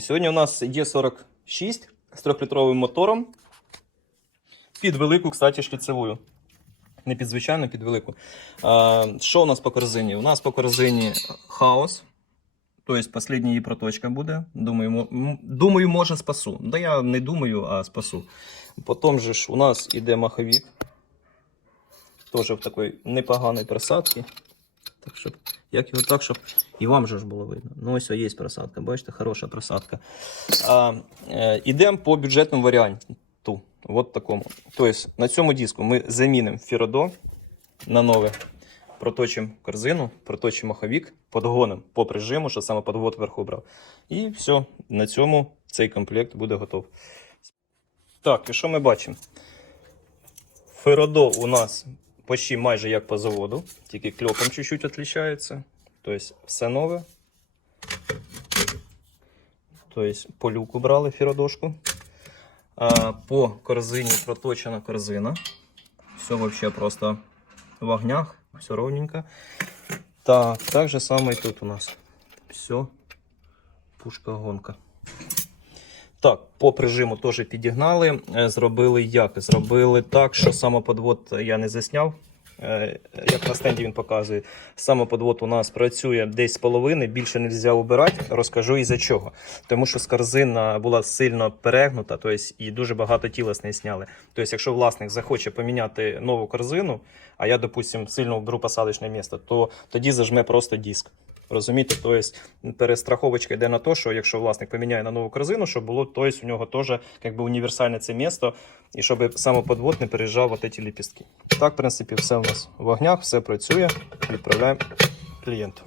Сьогодні у нас є 46 з 3-літровим мотором. Під велику, кстати, шліцевую. Не під звичайну, під велику. А, що у нас по корзині? У нас по корзині хаос. Тобто, остання її проточка буде. Думаю, думаю, може спасу. Да я не думаю, а спасу. Потім же ж у нас іде маховик. Теж в такій непоганій просадці. Так, щоб, як його так, щоб і вам же ж було видно. Ну, ось є просадка, бачите, хороша просадка. А, е, ідемо по бюджетному варіанту. От такому. Тобто на цьому диску ми замінимо Фіродо на нове. Проточимо корзину, проточимо маховик, подгонимо по прижиму, що саме подвод вверху брав. І все, на цьому цей комплект буде готов. Так, і що ми бачимо? Феродо у нас почти майже як по заводу, тільки кльопом чуть-чуть відрізняється. Тобто все нове. Тобто по люку брали фіродошку. А, по корзині проточена корзина. Все вообще просто в огнях, все ровненько. Так, так же само і тут у нас. Все, пушка гонка. Так, по прижиму теж підігнали. Е, Зробили як? Зробили так, що самоподвод я не засняв. Е, Як на стенді він показує, самоподвод у нас працює десь з половини, більше не можна убирати. Розкажу і за чого. Тому що скорзина була сильно перегнута, тобто і дуже багато тіла з неї сняли. Тобто, якщо власник захоче поміняти нову корзину, а я, допустим, сильно вберу посадочне місце, то тоді зажме просто диск. Розумієте, тобто перестраховочка йде на те, що якщо власник поміняє на нову корзину, щоб було тобто, у нього теж якби універсальне це місто, і щоб самоподвод не переїжджав от ці ліпістки. Так, в принципі, все у нас в огнях, все працює. Відправляємо клієнту.